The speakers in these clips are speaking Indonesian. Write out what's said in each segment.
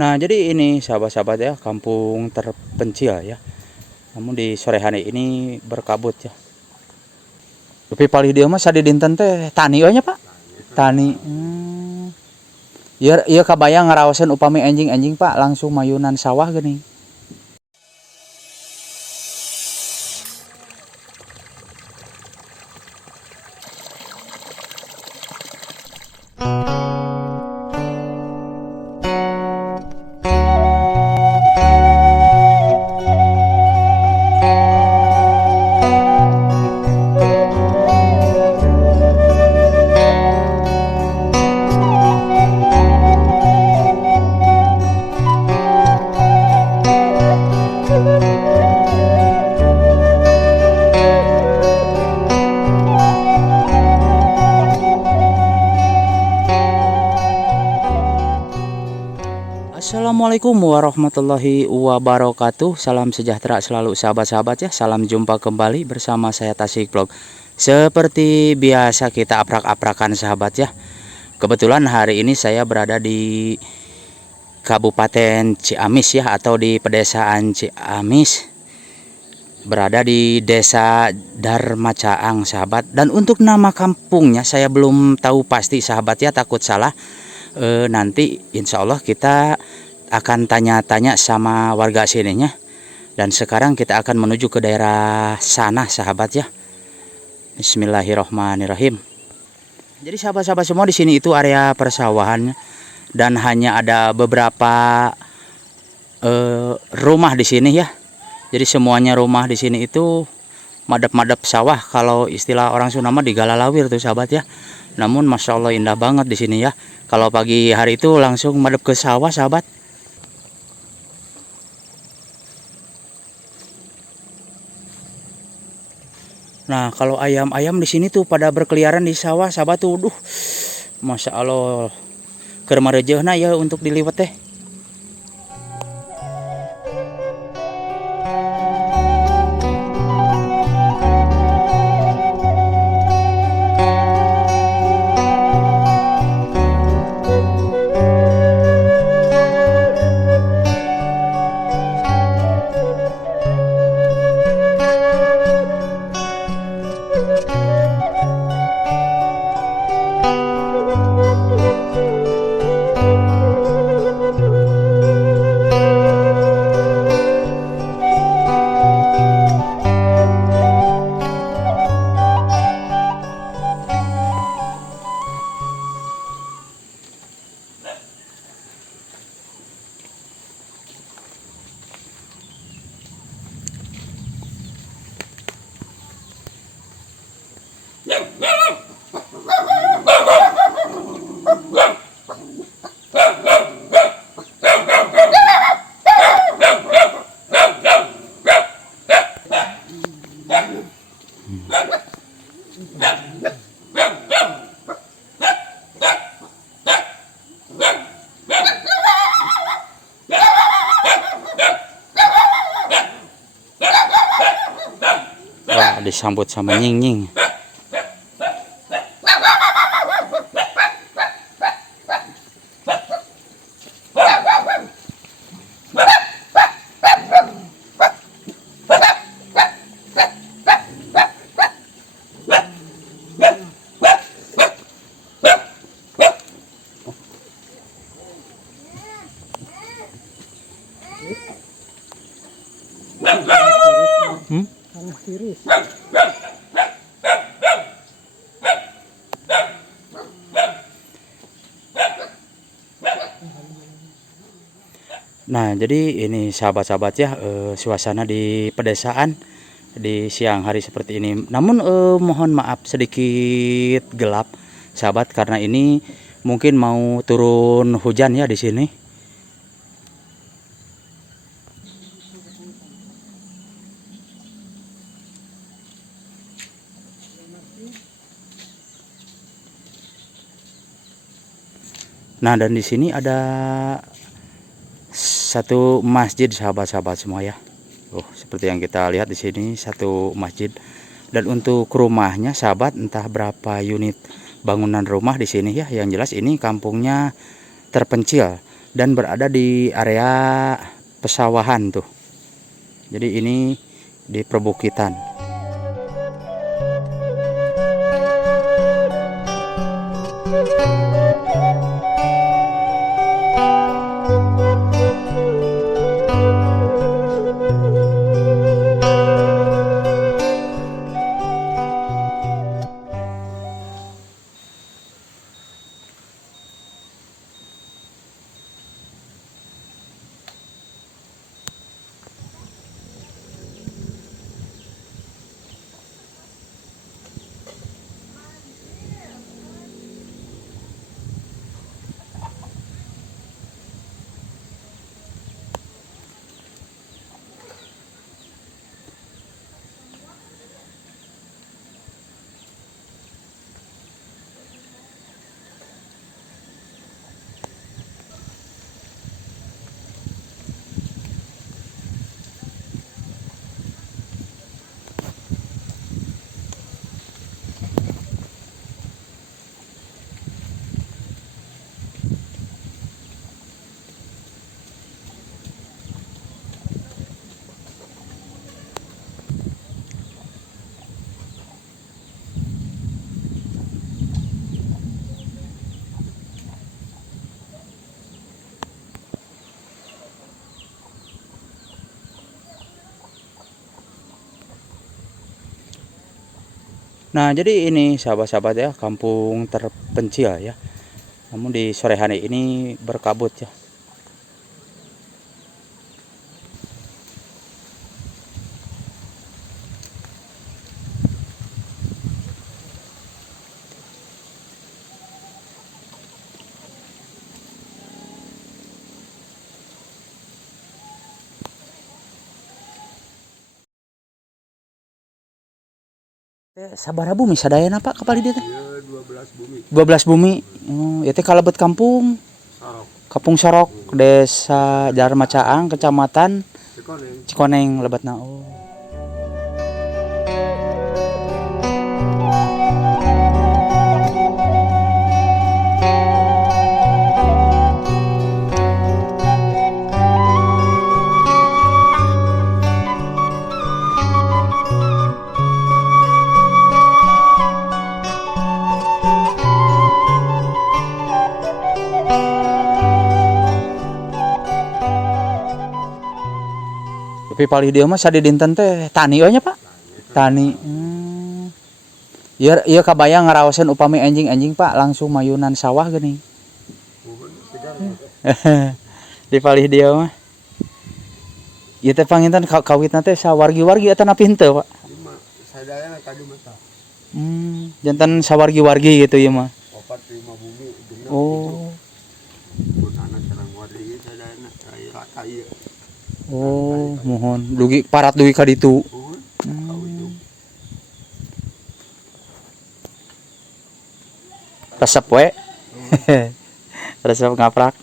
Nah, jadi ini sahabat-sahabat ya, kampung terpencil ya. Namun di sore hari ini berkabut ya. Tapi paling dia mah sadi dinten teh tani nya, Pak. Tani. Iya kabayang ngaraosan upami anjing-anjing, Pak, langsung mayunan sawah geuning. Assalamualaikum warahmatullahi wabarakatuh. Salam sejahtera selalu sahabat-sahabat ya. Salam jumpa kembali bersama saya Tasik Vlog. Seperti biasa kita aprak-aprakan sahabat ya. Kebetulan hari ini saya berada di Kabupaten Ciamis ya, atau di pedesaan Ciamis. Berada di Desa Dharma Caang sahabat. Dan untuk nama kampungnya saya belum tahu pasti sahabat ya, takut salah. Nanti insya Allah kita akan tanya-tanya sama warga sininya. Dan sekarang kita akan menuju ke daerah sana sahabat ya. Bismillahirrohmanirrohim. Jadi sahabat-sahabat semua, di sini itu area persawahan dan hanya ada beberapa rumah di sini ya. Jadi semuanya rumah di sini itu madep-madep sawah, kalau istilah orang Sunda mah digalalawir tuh sahabat ya. Namun masya Allah indah banget di sini ya. Kalau pagi hari itu langsung madep ke sawah sahabat. Nah, kalau ayam-ayam di sini tuh pada berkeliaran di sawah sahabat tuh. Masya Allah. Keur marejeuna ya untuk diliwat teh. Wah, disambut sama nying-nying. Nah, jadi ini sahabat-sahabat ya, suasana di pedesaan di siang hari seperti ini. Namun mohon maaf sedikit gelap sahabat, karena ini mungkin mau turun hujan ya di sini. Nah, dan di sini ada satu masjid sahabat-sahabat semua ya. Seperti yang kita lihat di sini satu masjid. Dan untuk rumahnya sahabat, entah berapa unit bangunan rumah di sini ya. Yang jelas ini kampungnya terpencil. dan berada di area pesawahan tuh. Jadi ini di perbukitan. Nah, jadi ini sahabat-sahabat ya, kampung terpencil ya. Namun di sore hari ini berkabut ya. Sabaraha bumi sadayana Pak kapal dia teh? Iya, 12 bumi. 12 bumi. Oh, ya teh kalebet kampung. Sarok. Kampung Sorok, Desa Dharma Caang, Kecamatan Cikoneng. Cikoneng lebetna. Oh. Tapi palih dia mah sadi dinten teh tani we nya Pak. Tani. Ieu kabayang ngaraoseun upami enjing-enjing Pak langsung mayunan sawah geuning. Di palih dia mah. Ieu teh panginten kawitna teh sawargi-wargi eta napi henteu Pak? Sadayana kadu mata. Janten sawargi-wargi gitu ya mah. 4-5 bumi genep. Oh. Punana sareng wargi sadayana aya rata ieu. Oh, mohon dugi parat dugi ka ditu. Resep we. Resep ngaprak.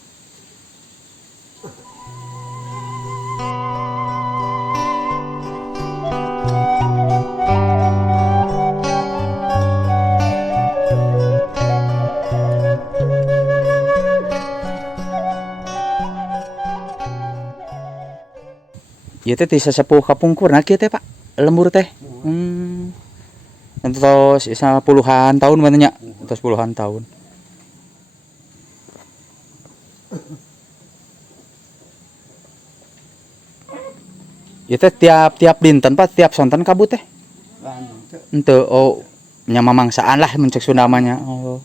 Ieu teh ti sesepuh kapungkurna kieu teh Pak. Lembur teh. Entos isa puluhan tahun mananya. Entos puluhan tahun. Ieu teh tiap dinten Pak, tiap sonten kabut teh. Henteu. Oh, nya mamangsaan lah mun cek Sunda mah nya. Oh.